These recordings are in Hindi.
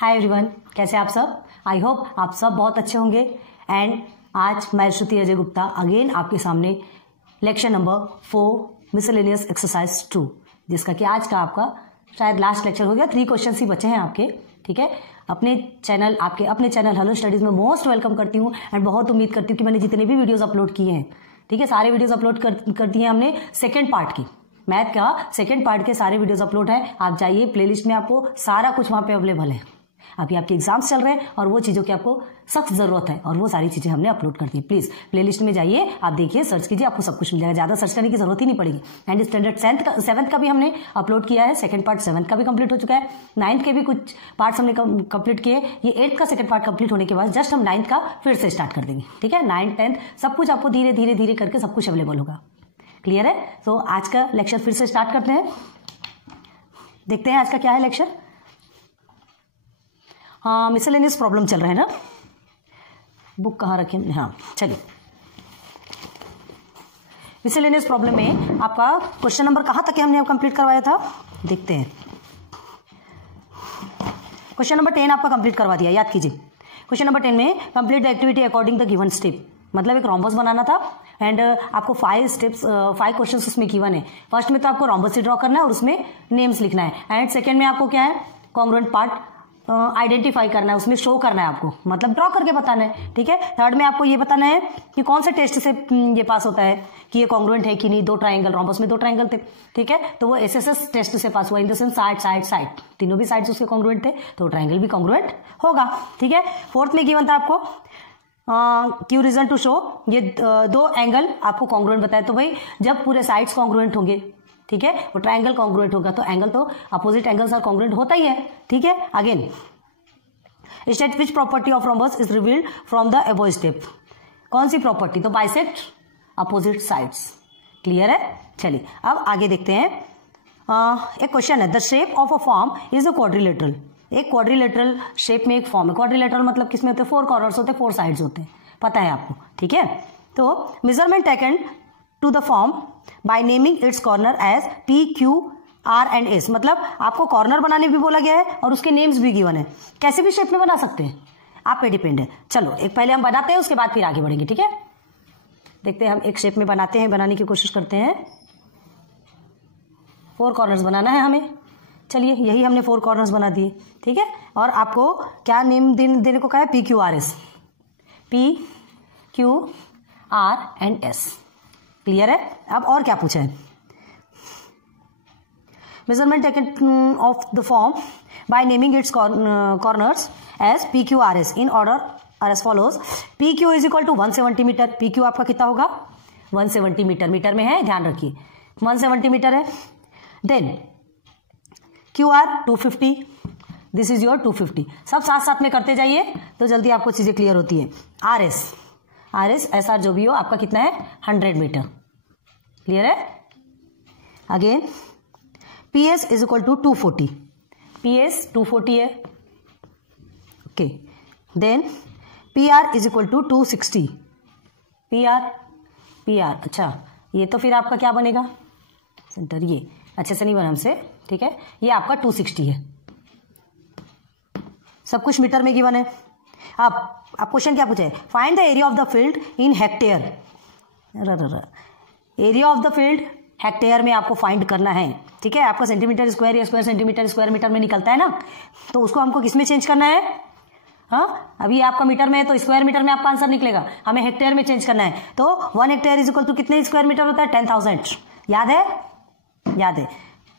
हाय एवरीवन, कैसे आप सब। आई होप आप सब बहुत अच्छे होंगे। एंड आज मैं श्रुति अजय गुप्ता अगेन आपके सामने लेक्चर नंबर 4 मिसलेनियस एक्सरसाइज 2, जिसका कि आज का आपका शायद लास्ट लेक्चर हो गया। 3 क्वेश्चन ही बचे हैं आपके। ठीक है, अपने चैनल हेलो स्टडीज में मोस्ट वेलकम करती हूँ एंड बहुत उम्मीद करती हूँ कि मैंने जितने भी वीडियोस अपलोड किए हैं, ठीक है, सारे वीडियोस अपलोड कर दिए हैं हमने। सेकेंड पार्ट की मैथ का सेकेंड पार्ट के सारे वीडियोस अपलोड है। आप जाइए प्लेलिस्ट में, आपको सारा कुछ वहां पे अवेलेबल है। अभी आपके एग्जाम्स चल रहे हैं और वो चीजों की आपको सख्त जरूरत है और वो सारी चीजें हमने अपलोड कर दी। प्लीज प्लेलिस्ट में जाइए, आप देखिए, सर्च कीजिए, आपको सब कुछ मिल जाएगा। ज्यादा सर्च करने की जरूरत ही नहीं पड़ेगी। एंड स्टैंडर्ड 7th का भी हमने अपलोड किया है। सेकंड पार्ट 7th का भी कंप्लीट हो चुका है। 9th के भी कुछ पार्ट्स हमने कंप्लीट किए। ये 8th का सेकंड पार्ट कंप्लीट होने के बाद जस्ट हम 9th का फिर से स्टार्ट कर देंगे। ठीक है, 9th 10th सब कुछ आपको धीरे धीरे धीरे करके सब कुछ अवेलेबल होगा। क्लियर है? तो आज का लेक्चर फिर से स्टार्ट करते हैं। देखते हैं आज का क्या है लेक्चर। हाँ, मिसलेनियस प्रॉब्लम चल रहा है ना। बुक कहाँ रखे? हाँ, चलिए। मिसलेनियस प्रॉब्लम में आपका क्वेश्चन नंबर कहाँ तक हमने कंप्लीट करवाया था, देखते हैं। क्वेश्चन नंबर 10 आपका कंप्लीट करवा दिया, याद कीजिए। क्वेश्चन नंबर 10 में complete the activity according the given step, मतलब एक रोम्बस बनाना था। एंड आपको 5 क्वेश्चन उसमें गिवन है। फर्स्ट में तो आपको रोम्बस ही ड्रॉ करना है और उसमें नेम्स लिखना है। एंड सेकेंड में आपको क्या है, कॉन्ग्रुएंट पार्ट आइडेंटिफाई करना है, उसमें शो करना है आपको, मतलब ड्रॉ करके बताना है। ठीक है, थर्ड में आपको ये बताना है कि कौन से टेस्ट से ये पास होता है कि ये कॉन्ग्रुएंट है कि नहीं। 2 ट्राइंगल, रोम्बस में 2 ट्राइंगल थे। ठीक है, तो वो एसएसएस टेस्ट से पास हुआ। इन द सेंस साइड तीनों भी साइड्स उसके कॉन्ग्रुएंट थे, तो ट्राइंगल भी कॉन्ग्रुएंट होगा। ठीक है, फोर्थ में गिवन था आपको क्यू रीजन टू शो, ये 2 एंगल आपको कॉन्ग्रुएंट बताए। तो भाई जब पूरे साइड्स कॉन्ग्रुएंट होंगे, ठीक है, वो ट्राइंगल कॉन्ग्रुएंट होगा, तो एंगल तो अपोजिट एंगल्स आर कॉन्ग्रुएंट होता ही है। ठीक है, again state which property of rhombus is revealed from the above step. कौन सी प्रॉपर्टी? तो बाइसेक्ट अपोजिट साइड्स। क्लियर है? चलिए अब आगे देखते हैं। एक क्वेश्चन है, the shape of a form is a quadrilateral. एक क्वाड्रिलेटरल शेप में एक फॉर्म है। क्वाड्रिलेटरल मतलब किसमें होते हैं? 4 कॉर्नर्स होते हैं, 4 साइड्स होते हैं, पता है आपको। ठीक है, तो measurement taken to the form by naming its corner as P, Q, R and S, मतलब आपको कॉर्नर बनाने भी बोला गया है और उसके नेम्स भी गिवन है। कैसे भी शेप में बना सकते हैं, आप पे डिपेंड है। चलो एक पहले हम बनाते हैं, उसके बाद फिर आगे बढ़ेंगे। ठीक है, देखते हैं हम एक शेप में बनाते हैं, बनाने की कोशिश करते हैं। 4 कॉर्नर्स बनाना है हमें। चलिए, यही हमने 4 कॉर्नर्स बना दिए। ठीक है, और आपको क्या नेम देने को कहा है? P, Q, R, S। P, Q, R and S। Clear है? अब और क्या पूछा है? Measurement taken of the form by naming its corners as P, Q, R, S in order are as follows. P, Q is equal to 170 metre. P, Q आपका कितना होगा? 170 मीटर। मीटर में है, ध्यान रखिए, 170 मीटर है। Then QR 250, this is your 250। सब साथ साथ में करते जाइए तो जल्दी आपको चीजें क्लियर होती है। RS SR जो भी हो आपका कितना है? 100 मीटर। क्लियर है? Again PS is equal to 240। PS 240 है। Okay, then PR is equal to 260। PR अच्छा, ये तो फिर आपका क्या बनेगा? सेंटर ये अच्छे से नहीं बना हमसे। ठीक है, ये आपका 260 है। सब कुछ मीटर में गिवन है। अब क्वेश्चन क्या पूछा है? Find the area of the field in hectare. Area of the field hectare में आपको फाइंड करना है। ठीक है, आपका सेंटीमीटर स्क्वायर या स्क्वायर सेंटीमीटर स्क्वायर मीटर में निकलता है ना, तो उसको हमको किस में चेंज करना है? हाँ, अभी आपका मीटर में है तो स्क्वायर मीटर में आपका आंसर निकलेगा, हमें हेक्टेयर में चेंज करना है। तो 1 हेक्टेयर इज इक्वल टू कितने स्क्वायर मीटर होता है? 10,000। याद है? याद है।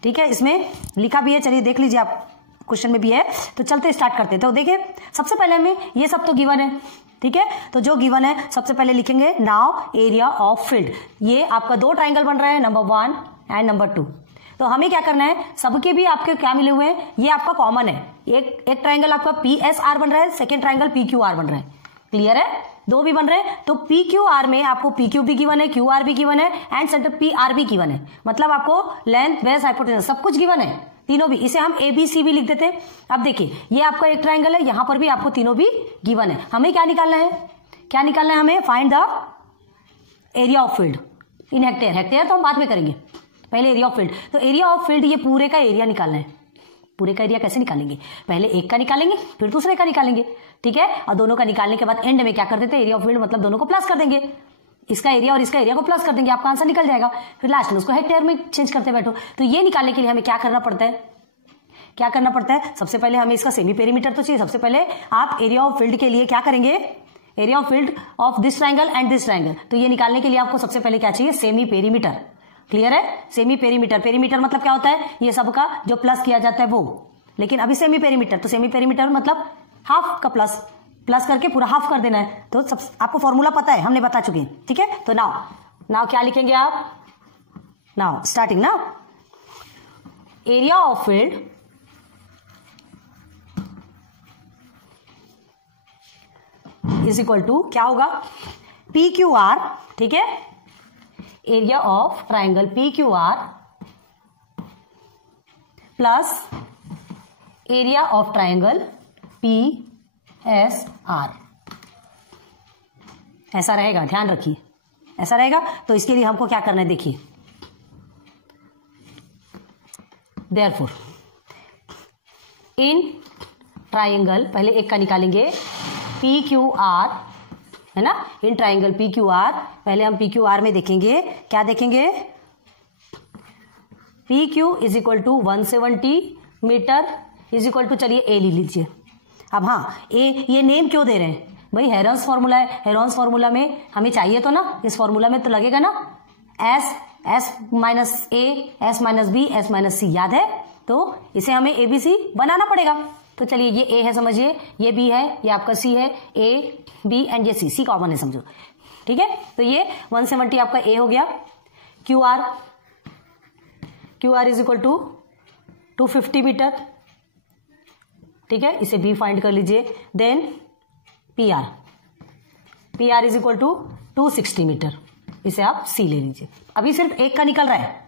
ठीक है, इसमें लिखा भी है, चलिए देख लीजिए, आप क्वेश्चन में भी है। तो चलते स्टार्ट करते हैं। तो देखिए, सबसे पहले हमें ये सब तो गिवन है। ठीक है, तो जो गिवन है सबसे पहले लिखेंगे नाउ एरिया ऑफ फील्ड। ये आपका 2 ट्राइंगल बन रहा है, नंबर 1 एंड नंबर 2। तो हमें क्या करना है, सबके भी आपके क्या मिले हुए हैं, ये आपका कॉमन है। एक ट्राइंगल आपका PSR बन रहा है, सेकेंड ट्राइंगल PQR बन रहा है। क्लियर है? 2 भी बन रहे हैं। तो PQR में आपको PQ भी गिवन है, QR भी गिवन है एंड सेंटर PR भी गिवन है। मतलब आपको लेंथ, बेस, हाइपोटेनस सब कुछ गिवन है, तीनों भी। इसे हम ABC भी लिख देते। अब देखिए, ये आपका एक ट्राइंगल है, यहां पर भी आपको तीनों भी गिवन है। हमें क्या निकालना है? क्या निकालना है हमें? Find the area of field in hectare. Hectare तो हम बाद में करेंगे, पहले एरिया ऑफ फील्ड। तो एरिया ऑफ फील्ड, ये पूरे का एरिया निकालना है। पूरे का एरिया कैसे निकालेंगे, पहले एक का निकालेंगे फिर दूसरे का निकालेंगे, ठीक है। और दोनों का निकालने के बाद एंड में क्या कर देते हैं, एरिया ऑफ फील्ड मतलब दोनों को प्लस कर देंगे, इसका एरिया और इसका एरिया को प्लस कर देंगे, आपका आंसर निकल जाएगा। फिर लास्ट में उसको हेक्टेयर में चेंज करते बैठो। तो ये निकालने के लिए हमें क्या करना पड़ता है, क्या करना पड़ता है, सबसे पहले हमें इसका सेमी पेरीमीटर तो चाहिए। सबसे पहले आप एरिया ऑफ फील्ड के लिए क्या करेंगे, area of field of this triangle and this triangle, तो ये निकालने के लिए आपको सबसे पहले क्या चाहिए, सेमी पेरीमीटर। क्लियर है, सेमी पेरीमीटर, पेरीमीटर मतलब क्या होता है, ये सबका जो प्लस किया जाता है वो, लेकिन अभी सेमी पेरीमीटर, तो सेमी पेरीमीटर मतलब हाफ का प्लस, प्लस करके पूरा हाफ कर देना है। तो सब आपको फॉर्मूला पता है, हमने बता चुके हैं, ठीक है। तो नाउ क्या लिखेंगे आप, नाउ स्टार्टिंग ना, area of field is equal to क्या होगा, पी क्यू आर, ठीक है, area of triangle P Q R plus area of triangle P S R, ऐसा रहेगा, ध्यान रखिए ऐसा रहेगा। तो इसके लिए हमको क्या करना है, देखिए, देयरफॉर इन ट्राइंगल, पहले एक का निकालेंगे, पी क्यू आर है ना, in triangle P Q R, पहले हम पी क्यू आर में देखेंगे, क्या देखेंगे, P Q is equal to 170 metre is equal to, चलिए ए ले लीजिए। अब हाँ, ए ये नेम क्यों दे रहे हैं भाई, हेरॉन्स फॉर्मूला है, हेरॉन्स फॉर्मूला में हमें चाहिए तो ना, इस फॉर्मूला में तो लगेगा ना S minus A, S minus B, S minus C, याद है, तो इसे हमें एबीसी बनाना पड़ेगा। तो चलिए ये ए है समझिए, ये बी है, ये आपका सी है, ए बी एंड ये सी कॉमन है समझो, ठीक है। तो ये 170 आपका ए हो गया, Q R is equal to 250 metre, ठीक है, इसे बी फाइंड कर लीजिए। Then P R is equal to 260 metre, इसे आप सी ले लीजिए। अभी सिर्फ एक का निकल रहा है,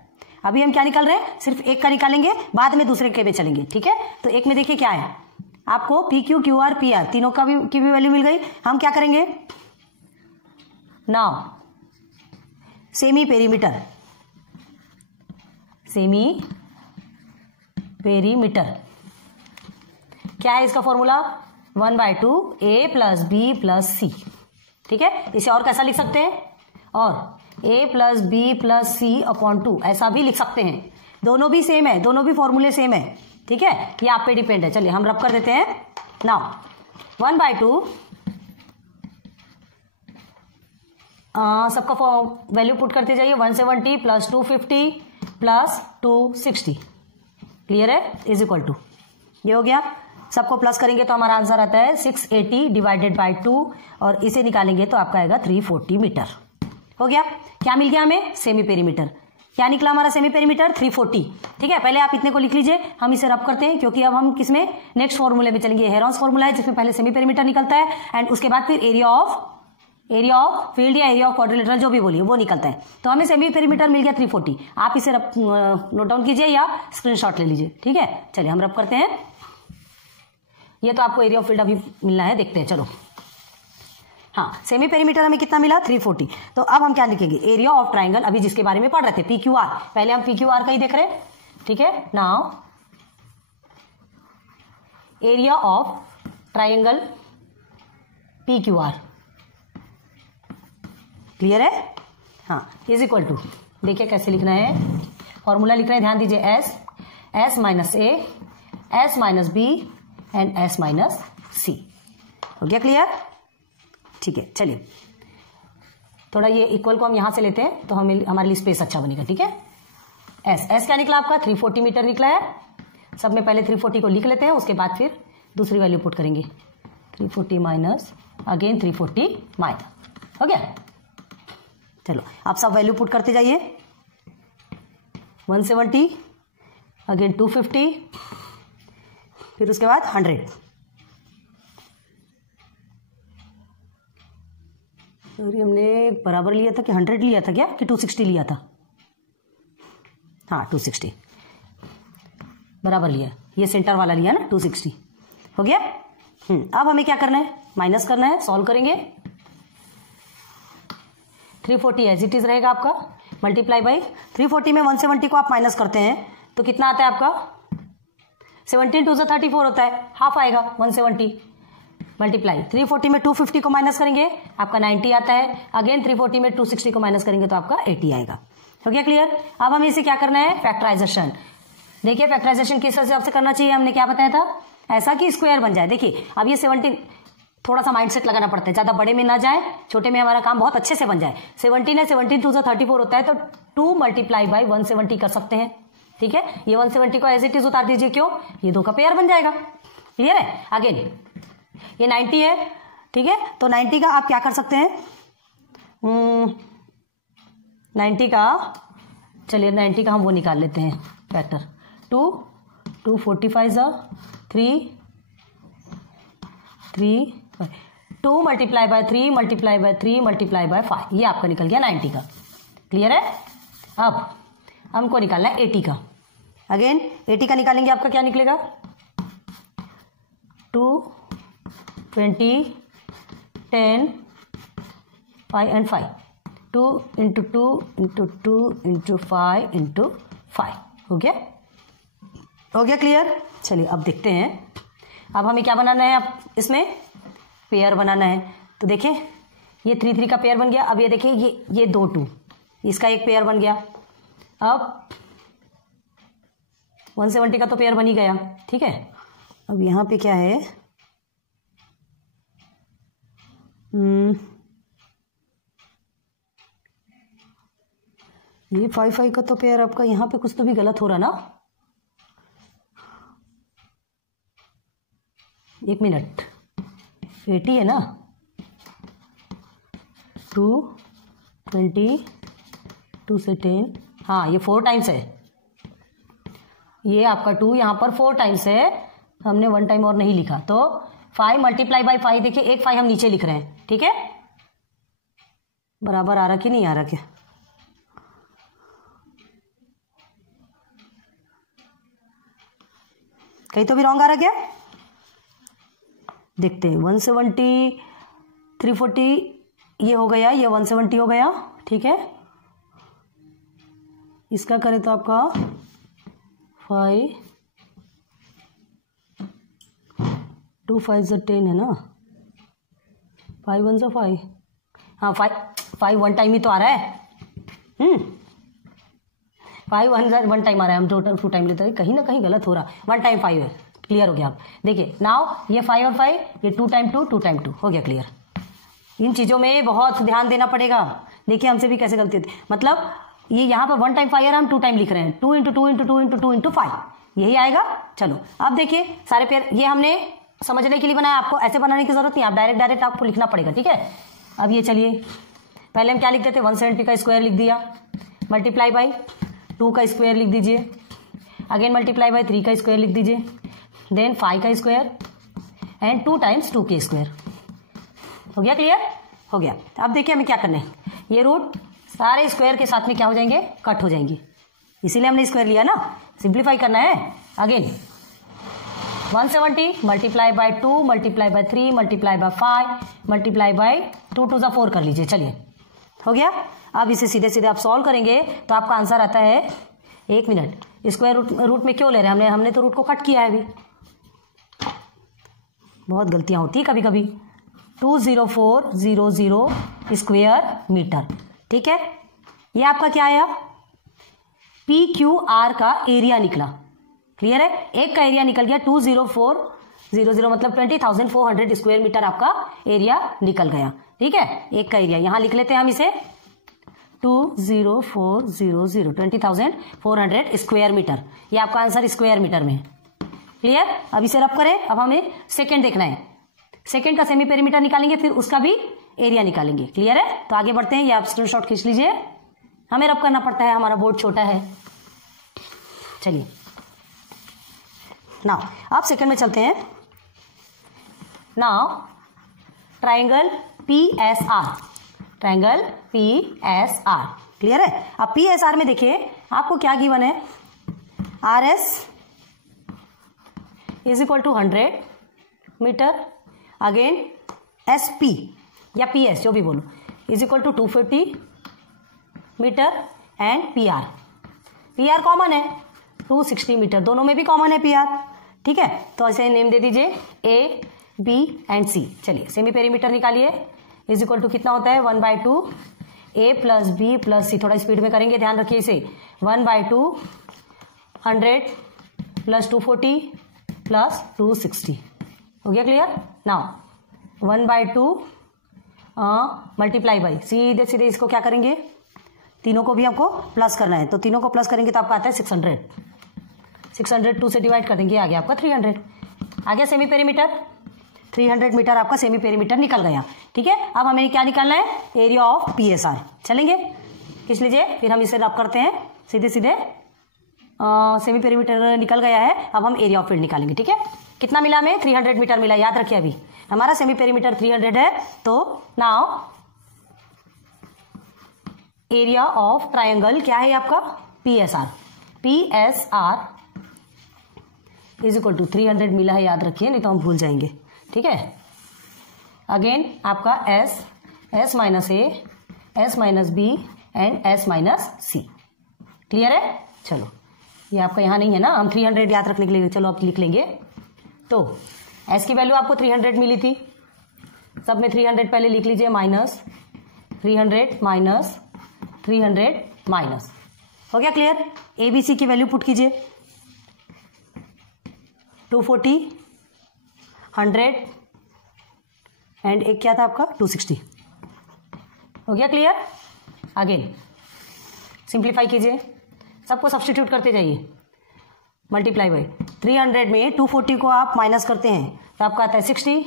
अभी हम क्या निकाल रहे हैं, सिर्फ एक का निकालेंगे, बाद में दूसरे के में चलेंगे, ठीक है। तो एक में देखिए क्या है, आपको P Q, Q R, P R तीनों का की भी वैल्यू मिल गई। हम क्या करेंगे, नाउ सेमी पेरीमीटर, क्या है इसका फॉर्मूला, 1/2 ए प्लस बी प्लस सी, ठीक है। इसे और कैसा लिख सकते हैं, और a plus b plus c upon 2 ऐसा भी लिख सकते हैं, दोनों भी सेम है, दोनों भी फॉर्मूले सेम है, ठीक है, ये आप पे डिपेंड है। चलिए हम रब कर देते हैं। नाउ 1/2 सबका वैल्यू पुट करते जाइए, 170 प्लस 250 प्लस 260, क्लियर है, इज इक्वल टू, ये हो गया। सबको प्लस करेंगे तो हमारा आंसर आता है 680 डिवाइडेड बाई 2, और इसे निकालेंगे तो आपका आएगा 340 मीटर। हो गया, क्या मिल गया हमें, सेमी पेरीमीटर। क्या निकला हमारा सेमी पेरीमीटर, 340, ठीक है। पहले आप इतने को लिख लीजिए, हम इसे रब करते हैं, क्योंकि अब हम किसमें, नेक्स्ट फॉर्मूले में चलेंगे, हेरॉन्स फॉर्मूला है जिसमें पहले सेमी पेरीमीटर निकलता है एंड उसके बाद फिर एरिया ऑफ फील्ड या एरिया ऑफ क्वाड्रिलेटरल जो भी बोलिए वो निकलता है। तो हमें सेमी पेरीमीटर मिल गया 340, आप इसे नोट डाउन कीजिए या स्क्रीनशॉट ले लीजिए, ठीक है। चलिए हम रब करते हैं, ये तो आपको एरिया ऑफ फील्ड अभी मिलना है, देखते हैं, चलो। हाँ, सेमी पेरीमीटर हमें कितना मिला, 340। तो अब हम क्या लिखेंगे, एरिया ऑफ ट्राइंगल, अभी जिसके बारे में पढ़ रहे थे, पी क्यू आर, पहले हम पी क्यू आर का ही देख रहे हैं, ठीक है। Now area of triangle P Q are, clear है, हाँ, इज इक्वल टू, देखिए कैसे लिखना है, फॉर्मूला लिख रहे हैं, ध्यान दीजिए, S minus A, S minus B and S minus C. हो गया क्लियर, ठीक है। चलिए थोड़ा ये इक्वल को हम यहां से लेते हैं तो हमें हमारे लिए स्पेस अच्छा बनेगा, ठीक है। एस क्या निकला आपका, 340 मीटर निकला है। सब में पहले 340 को लिख लेते हैं, उसके बाद फिर दूसरी वैल्यू पुट करेंगे, 340 माइनस अगेन 340 माइनस, हो गया। चलो आप सब वैल्यू पुट करते जाइए, 170 अगेन 250 फिर उसके बाद 100, सॉरी हमने बराबर लिया था कि 100 लिया था क्या, कि 260 लिया था, हाँ 260 बराबर लिया, ये सेंटर वाला लिया ना, 260 हो गया। अब हमें क्या करना है, माइनस करना है, सॉल्व करेंगे। 340 एज इट इज रहेगा आपका, मल्टीप्लाई बाई 340 में 170 को आप माइनस करते हैं तो कितना आता है आपका 17 टू 34 होता है, हाफ आएगा 170 मल्टीप्लाई 340 में 250 को माइनस करेंगे आपका 90 आता है। अगेन 340 में 260 को माइनस करेंगे तो आपका 80 आएगा। हो गया क्लियर? अब हमें इसे क्या करना है, फैक्टराइजेशन। देखिए फैक्टराइजेशन किस हिसाब से करना चाहिए, हमने क्या बताया था, ऐसा कि स्क्वायर बन जाए। देखिए अब ये 17 थोड़ा सा माइंडसेट लगाना पड़ता है, ज्यादा बड़े में ना जाए, छोटे में हमारा काम बहुत अच्छे से बन जाए। 17 है, 17 टू 34 होता है तो 2 मल्टीप्लाई बाई 170 कर सकते हैं। ठीक है, ये 170 को एज इट इज उतार दीजिए, क्यों, ये 2 का पेयर बन जाएगा। क्लियर है? अगेन ये 90 है, ठीक है, तो 90 का आप क्या कर सकते हैं, 90 का, चलिए 90 का हम वो निकाल लेते हैं factor, 2 45 3 2 multiply by 3 multiply by 3 multiply by 5, ये आपका निकल गया 90 का। क्लियर है? अब हमको निकालना है 80 का। अगेन 80 का निकालेंगे, आपका क्या निकलेगा, 2 20 10 5 and 5, 2 into 2 into 2 into 5 into 5। हो गया? हो गया क्लियर? चलिए अब देखते हैं, अब हमें क्या बनाना है, अब इसमें पेयर बनाना है। तो देखिए ये 3 3 का पेयर बन गया। अब ये देखिए ये 2 2, इसका एक पेयर बन गया। अब 170 का तो पेयर बन ही गया। ठीक है, अब यहाँ पे क्या है, ये 5 5 का तो पेयर आपका, यहाँ पे कुछ तो भी गलत हो रहा ना, एक मिनट, 80 है ना, 2 20 2 से 10, हाँ ये 4 टाइम्स है, ये आपका 2 यहाँ पर 4 टाइम्स है, हमने 1 टाइम और नहीं लिखा, तो 5 मल्टीप्लाई बाई 5, देखिए एक 5 हम नीचे लिख रहे हैं। ठीक है, बराबर आ रहा कि नहीं आ रहा क्या, कहीं तो भी रॉन्ग आ रहा क्या, देखते हैं। 170 340 ये हो गया, ये 170 हो गया। ठीक है, इसका करें तो आपका 5 2 5 10 है ना, 5 1 5, हाँ 5 1 टाइम ही तो आ रहा है, 5 1 टाइम आ रहा है, हम टोटल 2 टाइम लेते हैं, कहीं ना कहीं गलत हो रहा, 1 टाइम 5 है। क्लियर हो गया? आप देखिए नाउ ये 5 और 5, ये 2 टाइम 2 2 टाइम 2 हो गया। क्लियर? इन चीजों में बहुत ध्यान देना पड़ेगा। देखिए हमसे भी कैसे गलती होती है, मतलब ये यहाँ पर 1 टाइम 5 है, हम 2 टाइम लिख रहे हैं, 2 इंटू 2 इंटू 2 इंटू 2 इंटू 5, यही आएगा। चलो अब देखिए सारे पेयर, ये हमने समझने के लिए बनाया, आपको ऐसे बनाने की जरूरत नहीं, आप डायरेक्ट आपको लिखना पड़ेगा। ठीक है, अब ये चलिए पहले हम क्या लिख देते, 170 का स्क्वायर लिख दिया, मल्टीप्लाई बाई 2 का स्क्वायर लिख दीजिए, अगेन मल्टीप्लाई बाई 3 का स्क्वायर लिख दीजिए, देन 5 का स्क्वायर एंड 2 टाइम्स 2 के स्क्वायर। हो गया? क्लियर हो गया? अब देखिए हमें क्या करना है, ये रूट सारे स्क्वायर के साथ में क्या हो जाएंगे, कट हो जाएंगे, इसीलिए हमने स्क्वायर लिया ना, सिंप्लीफाई करना है। Again 170 multiply by 2 multiply by 3 multiply by 5 multiply by 2 2 4 कर लीजिए। चलिए हो गया? अब इसे सीधे सीधे आप सॉल्व करेंगे तो आपका आंसर आता है, एक मिनट, स्क्वायर रूट में क्यों ले रहे हैं, हमने तो रूट को कट किया है अभी, बहुत गलतियां होती है कभी कभी। 20400 स्क्वायर मीटर। ठीक है, ये आपका क्या आया, PQR का एरिया निकला। क्लियर है? एक का एरिया निकल गया 20400, मतलब 20,400 स्क्वायर मीटर आपका एरिया निकल गया। ठीक है, एक का एरिया यहां लिख लेते हैं हम इसे, 20400 20,400 स्क्वायर मीटर, ये आपका आंसर स्क्वायर मीटर में। क्लियर? अब इसे रब करें, अब हमें सेकंड देखना है, सेकंड का सेमी पेरीमीटर निकालेंगे, फिर उसका भी एरिया निकालेंगे। क्लियर है? तो आगे बढ़ते हैं, ये आप स्क्रीनशॉट खींच लीजिए, हमें रब करना पड़ता है, हमारा बोर्ड छोटा है। चलिए नाउ आप सेकंड में चलते हैं। Now triangle PSR, triangle PSR। Clear है? अब PSR में देखिए आपको क्या गिवन है, RS is equal to 100 metre, again SP या PS जो भी बोलो is equal to 250 metre and PR common है 260 मीटर, दोनों में भी कॉमन है PR। ठीक है, तो ऐसे नेम दे दीजिए ए बी एंड सी। चलिए सेमी पेरीमीटर निकालिए, इज इक्वल टू कितना होता है 1/2 ए प्लस बी प्लस सी। थोड़ा स्पीड में करेंगे, ध्यान रखिए इसे। 1/2 100 प्लस 240 प्लस 260 हो गया क्लियर। नाउ 1/2 मल्टीप्लाई बाई सीधे सीधे इसको क्या करेंगे, तीनों को भी आपको प्लस करना है, तो तीनों को प्लस करेंगे तो आपका आता है 600। 600 2 से डिवाइड कर देंगे, आ गया आपका 300। आ गया सेमी पेरीमीटर, 300 मीटर आपका सेमी पेरीमीटर निकल गया। ठीक है, अब हमें क्या निकालना है, एरिया ऑफ PSR। चलेंगे, खींच लीजिए, फिर हम इसे रब करते हैं सीधे सीधे। सेमी पेरीमीटर निकल गया है, अब हम एरिया ऑफ फील्ड निकालेंगे। ठीक है, कितना मिला हमें, 300 मीटर मिला। याद रखिए अभी हमारा सेमी पेरीमीटर 300 है, तो नाउ एरिया ऑफ ट्रायंगल क्या है आपका, PSR। PSR is equal to 300 मिला है, याद रखिए, नहीं तो हम भूल जाएंगे। ठीक है, अगेन आपका S minus A, S minus B and S minus C। Clear है। चलो ये आपका यहाँ नहीं है ना, हम 300 याद रखने के लिए चलो आप लिख लेंगे। तो S की वैल्यू आपको 300 मिली थी, सब में 300 पहले लिख लीजिए, माइनस 300 माइनस 300 माइनस, हो गया क्लियर। ABC की वैल्यू पुट कीजिए, 240 100 एंड एक क्या था आपका 260, हो गया क्लियर। अगेन सिंप्लीफाई कीजिए, सबको सब्स्टिट्यूट करते जाइए, मल्टीप्लाई बाई 300 में 240 को आप माइनस करते हैं तो आपका आता है 60,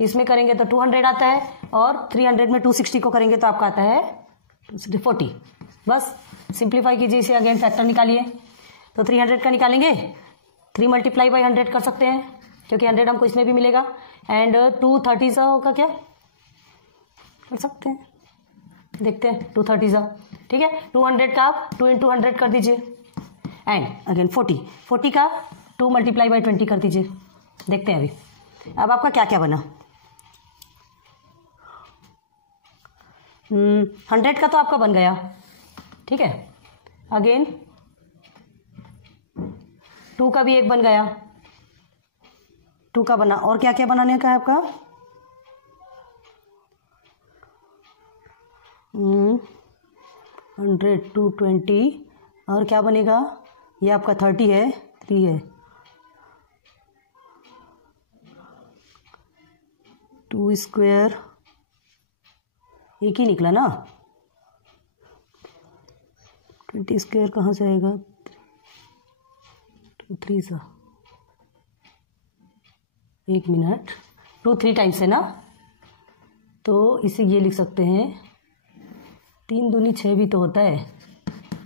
इसमें करेंगे तो 200 आता है, और 300 में 260 को करेंगे तो आपका आता है 40। बस सिंप्लीफाई कीजिए इसे, अगेन फैक्टर निकालिए। तो 300 का निकालेंगे, 3 मल्टीप्लाई बाई 100 कर सकते हैं, क्योंकि 100 हमको इसमें भी मिलेगा, एंड 230 का क्या कर सकते हैं, देखते हैं 230 सा। ठीक है, 200 का आप 2 × 100 कर दीजिए, एंड अगेन 40 का 2 मल्टीप्लाई बाई 20 कर दीजिए, देखते हैं अभी। अब आपका क्या क्या बना, 100 का तो आपका बन गया। ठीक है, अगेन 2 का भी एक बन गया, 2 का बना, और क्या क्या बनाने का है आपका, 100 220, और क्या बनेगा, ये आपका 30 है, 3 है, 2 स्क्वायर एक ही निकला ना, 20 स्क्वायर कहाँ से आएगा, 2 3 सा, 1 मिनट, 2 3 टाइम्स है ना, तो इसे ये लिख सकते हैं, 3 दूनी 6 भी तो होता है,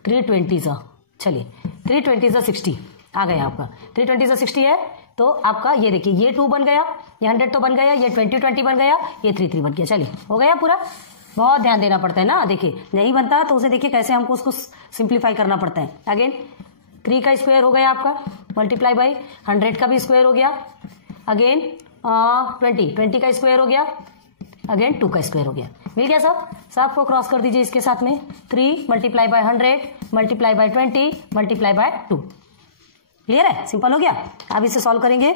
320 सा। चलिए 320 सा 60 आ गया आपका, 320 सा 60 है, तो आपका ये देखिए, ये 2 बन गया, ये 100 तो बन गया, ये 20 बन गया, ये 3 3 बन गया। चलिए हो गया पूरा। बहुत ध्यान देना पड़ता है ना, देखिए नहीं बनता तो उसे देखिए कैसे हमको उसको सिंप्लीफाई करना पड़ता है। अगेन 3 का स्क्वायर हो गया आपका, मल्टीप्लाई बाई 100 का भी स्क्वायर हो गया, अगेन 20 का स्क्वायर हो गया, अगेन 2 का स्क्वायर हो गया, मिल गया सब। सबको क्रॉस कर दीजिए इसके साथ में, 3 multiply by 100 multiply by 20 multiply by 2। Clear है, सिंपल हो गया। अब इसे सॉल्व करेंगे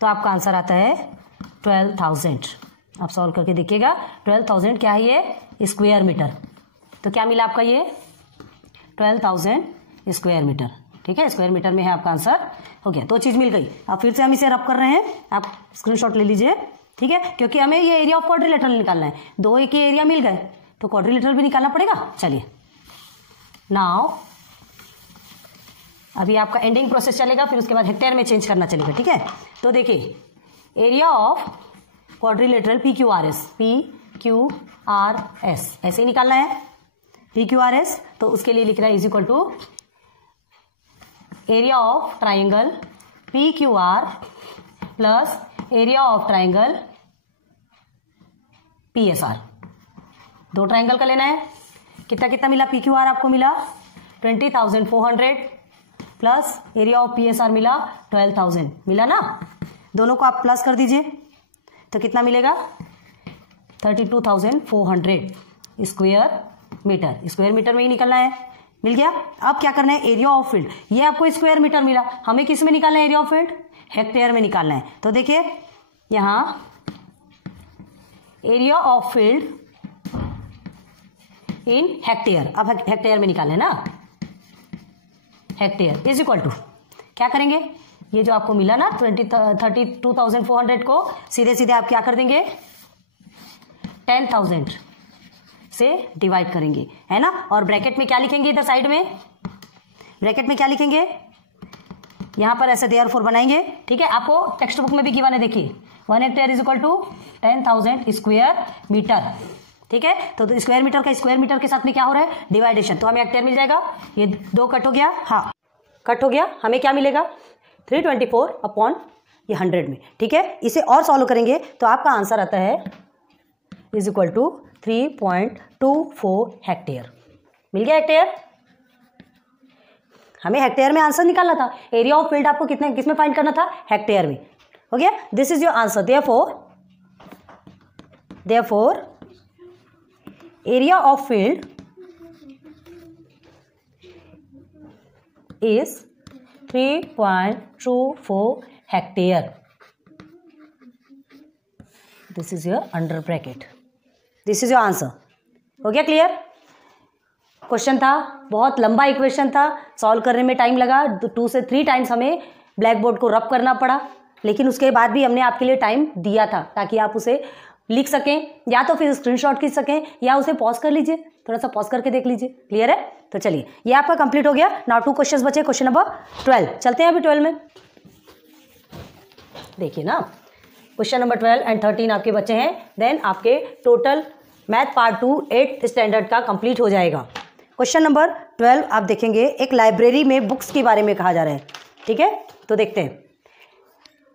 तो आपका आंसर आता है 12,000। आप सॉल्व करके देखिएगा, 12,000 क्या है, ये स्क्वायर मीटर। तो क्या मिला आपका, ये 12,000 स्क्वायर मीटर। ठीक है, स्क्वायर मीटर में है आपका आंसर, हो गया, 2 चीज मिल गई। अब फिर से हम इसे रब कर रहे हैं, आप स्क्रीनशॉट ले लीजिए। ठीक है, क्योंकि हमें ये एरिया ऑफ क्वाड्रिलेटरल निकालना है, 2 एक ही एरिया मिल गए तो क्वाड्रिलेटरल भी निकालना पड़ेगा। चलिए नाउ अभी आपका एंडिंग प्रोसेस चलेगा, फिर उसके बाद हेक्टेयर में चेंज करना चलेगा। ठीक है, तो देखिए area of quadrilateral PQRS, PQRS ऐसे ही निकालना है, PQRS। तो उसके लिए लिख रहा है is equal to area of triangle PQR plus area of triangle PSR। 2 triangle का लेना है, कितना कितना मिला, PQR आपको मिला 20,400 प्लस एरिया ऑफ PSR मिला 12,000, मिला ना। दोनों को आप प्लस कर दीजिए तो कितना मिलेगा, 32,400 स्क्वायर मीटर। स्क्वायर मीटर में ही निकलना है, मिल गया। अब क्या करना है, एरिया ऑफ फील्ड, ये आपको स्क्वायर मीटर मिला, हमें किस में निकालना है, एरिया ऑफ फील्ड हेक्टेयर में निकालना है। तो देखिए यहाँ area of field in hectare, अब हेक्टेयर में निकालना है ना, हेक्टेयर इज इक्वल टू क्या करेंगे, ये जो आपको मिला ना 32,400 को सीधे सीधे आप क्या कर देंगे 10,000 से डिवाइड करेंगे, है ना। और ब्रैकेट में क्या लिखेंगे, इधर साइड में ब्रैकेट में क्या लिखेंगे, यहां पर ऐसे देयरफॉर बनाएंगे, ठीक है। आपको टेक्स्ट बुक में भी गिवन है, देखिए 1 hectare is equal to 10,000 square metre, ठीक है। तो स्क्वायर मीटर का स्क्वायर मीटर के साथ में क्या हो रहा है, डिवाइडेशन, तो हमें हेक्टेयर मिल जाएगा, ये 2 कट हो गया, हाँ कट हो गया, हमें क्या मिलेगा 324 अपॉन ये 100 में, ठीक है। इसे और सॉल्व करेंगे तो आपका आंसर आता है इज इक्वल टू 3.24 हेक्टेयर। मिल गया हेक्टेयर, हमें हेक्टेयर में आंसर निकालना था, एरिया ऑफ फील्ड आपको कितने किसमें फाइंड करना था, हेक्टेयर में, हो गया। This is your answer, therefore area of field is 3.24 hectare. This is your under bracket. This is your answer. हो गया क्लियर। क्वेश्चन था, बहुत लंबा इक्वेशन था, सॉल्व करने में टाइम लगा, 2 से 3 टाइम्स हमें ब्लैक बोर्ड को रब करना पड़ा, लेकिन उसके बाद भी हमने आपके लिए टाइम दिया था ताकि आप उसे लिख सकें, या तो फिर स्क्रीनशॉट खींच सकें, या उसे पॉज कर लीजिए, थोड़ा सा पॉज करके देख लीजिए। क्लियर है, तो चलिए ये आपका कंप्लीट हो गया। नाउ 2 क्वेश्चंस बचे, क्वेश्चन नंबर 12, चलते हैं अभी 12 में। देखिए ना, क्वेश्चन नंबर 12 एंड 13 आपके बचे हैं, देन आपके total math part 2 8th standard का कंप्लीट हो जाएगा। क्वेश्चन नंबर 12 आप देखेंगे, एक लाइब्रेरी में बुक्स के बारे में कहा जा रहा है, ठीक है। तो देखते हैं,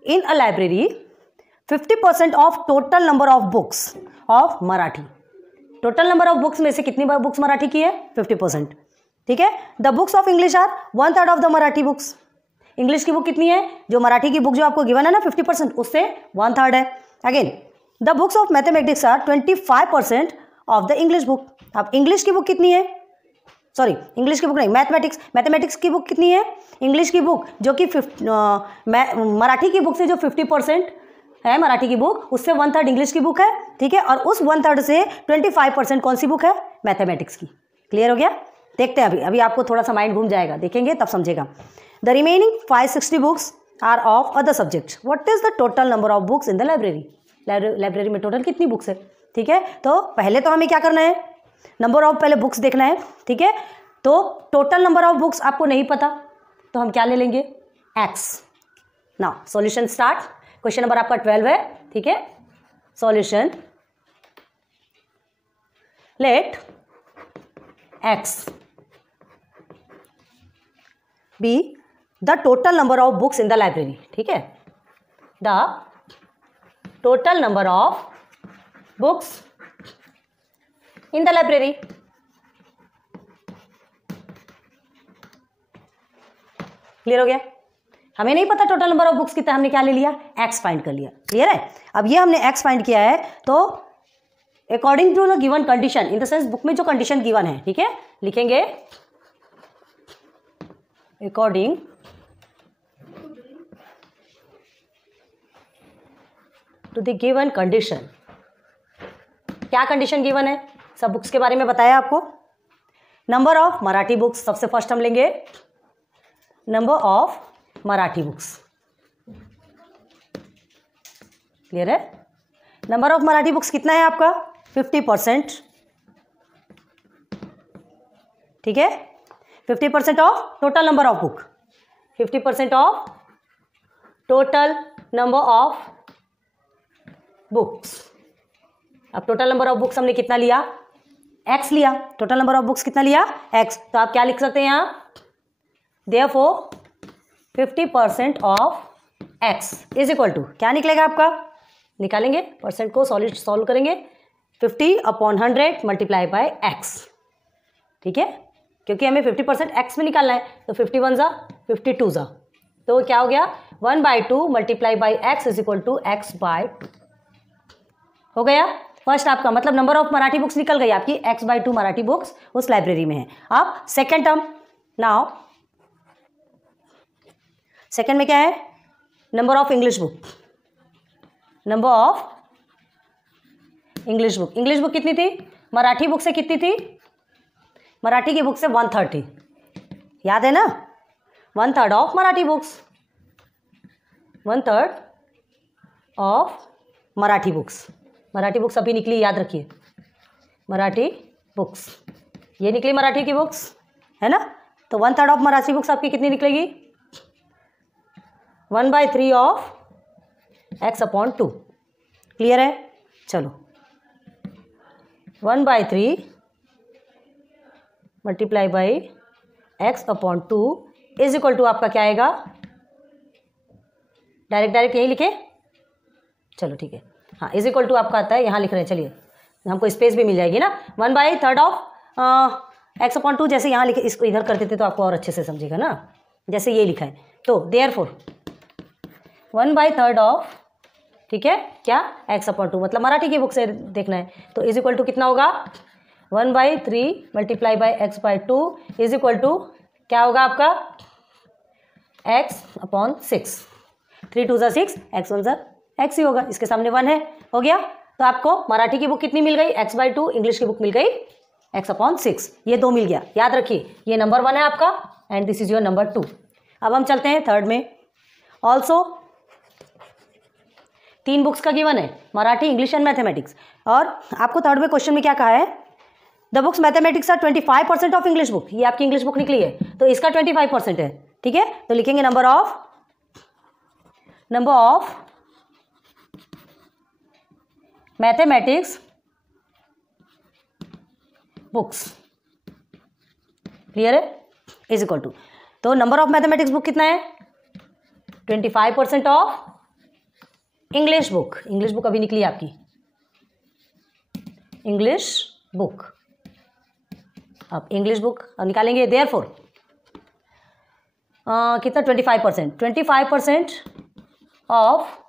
in a library 50% of total number of books of Marathi, total number of books में से कितनी बुक्स मराठी की है 50%, ठीक है। The books of English are 1/3 of the Marathi books, English की बुक कितनी है, जो मराठी की बुक जो आपको गिवन है ना 50%, उससे 1/3 है। Again the books of mathematics are 25% of the English book, अब इंग्लिश की बुक कितनी है, सॉरी इंग्लिश की बुक नहीं, मैथमेटिक्स की बुक कितनी है, इंग्लिश की बुक जो कि मराठी की बुक से जो 50% है मराठी की बुक, उससे 1/3 इंग्लिश की बुक है, ठीक है। और उस 1/3 से 25% कौन सी बुक है, मैथमेटिक्स की। क्लियर हो गया, देखते हैं अभी आपको थोड़ा सा माइंड घूम जाएगा, देखेंगे तब समझेगा। The remaining 560 books are of other subject, what is the total number of books in the library, library में टोटल कितनी बुक्स है, ठीक है। तो पहले तो हमें क्या करना है, नंबर ऑफ पहले बुक्स देखना है, ठीक है। तो टोटल नंबर ऑफ बुक्स आपको नहीं पता, तो हम क्या ले लेंगे x। Now solution start, question number आपका 12 है, ठीक है। Solution, let x be the total number of books in the library, ठीक है। The total number of books in the library, clear हो गया। हमें नहीं पता टोटल नंबर ऑफ बुक्स कितना, हमने क्या ले लिया x फाइंड कर लिया, क्लियर है। अब ये हमने x फाइंड किया है, तो according to the given condition, in the sense book में जो कंडीशन गिवन है, ठीक है, लिखेंगे according to the given condition. क्या कंडीशन गिवन है, सब बुक्स के बारे में बताया आपको। नंबर ऑफ मराठी बुक्स, सबसे फर्स्ट हम लेंगे number of Marathi books, clear है। नंबर ऑफ मराठी बुक्स कितना है आपका 50%, ठीक है। 50% of total number of book, 50% of total number of books. अब टोटल नंबर ऑफ बुक्स हमने कितना लिया x लिया, टोटल नंबर ऑफ बुक्स कितना लिया x, तो आप क्या लिख सकते हैं यहाँ, therefore 50% of x is equal to क्या निकलेगा आपका, निकालेंगे परसेंट को सॉल्व करेंगे, 50/100 मल्टीप्लाई बाय x, ठीक है। क्योंकि हमें 50% x में निकालना है, तो 51 जा 52 जा, तो क्या हो गया 1/2 multiply by x is equal to x/2 हो गया। फर्स्ट आपका मतलब नंबर ऑफ मराठी बुक्स निकल गई आपकी, x/2 मराठी बुक्स उस लाइब्रेरी में है। अब सेकेंड टर्म, नाउ सेकेंड में क्या है, number of English book, number of English book. English book कितनी थी? मराठी बुक से कितनी थी? मराठी की बुक से 130, याद है ना? 1/3 of Marathi books, 1/3 of Marathi books. Marathi books अभी निकली, याद रखिए, मराठी बुक्स ये निकली मराठी की बुक्स, है ना? तो 1/3 ऑफ मराठी बुक्स आपकी कितनी निकलेगी? 1/3 ऑफ x/2। क्लियर है? चलो 1/3 multiply by x/2 is equal to आपका क्या आएगा? डायरेक्ट यही लिखे, चलो ठीक है, हाँ, इज इक्वल टू आपका आता है, यहाँ लिख रहे हैं, चलिए हमको स्पेस भी मिल जाएगी ना। 1/3 ऑफ x/2 जैसे यहाँ लिखे, इसको इधर कर देते तो आपको और अच्छे से समझेगा ना, जैसे ये लिखा है। तो देयरफॉर 1/3 ऑफ, ठीक है, क्या? x/2, मतलब मराठी की बुक से देखना है, तो इज इक्वल टू कितना होगा? 1/3 multiply by x/2 is equal to क्या होगा आपका? x/6। 3 2 6, x 1 x ही होगा, इसके सामने 1 है, हो गया। तो आपको मराठी की बुक कितनी मिल गई? x/2, इंग्लिश की बुक मिल गई x/6, ये 2 मिल गया। याद रखिए ये नंबर 1 है आपका and this is your number 2। अब हम चलते हैं थर्ड में। ऑल्सो 3 बुक्स का गिवन है, मराठी, इंग्लिश एंड मैथमेटिक्स, और आपको थर्ड में क्वेश्चन में क्या कहा है? The books mathematics are 25% of English book. ये आपकी इंग्लिश बुक निकली है, तो इसका 25% है, ठीक है। तो लिखेंगे number of mathematics books, clear है, इज इक्वल टू, तो नंबर ऑफ मैथमेटिक्स बुक कितना है? 25% of English book. English book अभी निकली आपकी, इंग्लिश बुक। अब इंग्लिश बुक निकालेंगे, देयरफॉर कितना? 25% of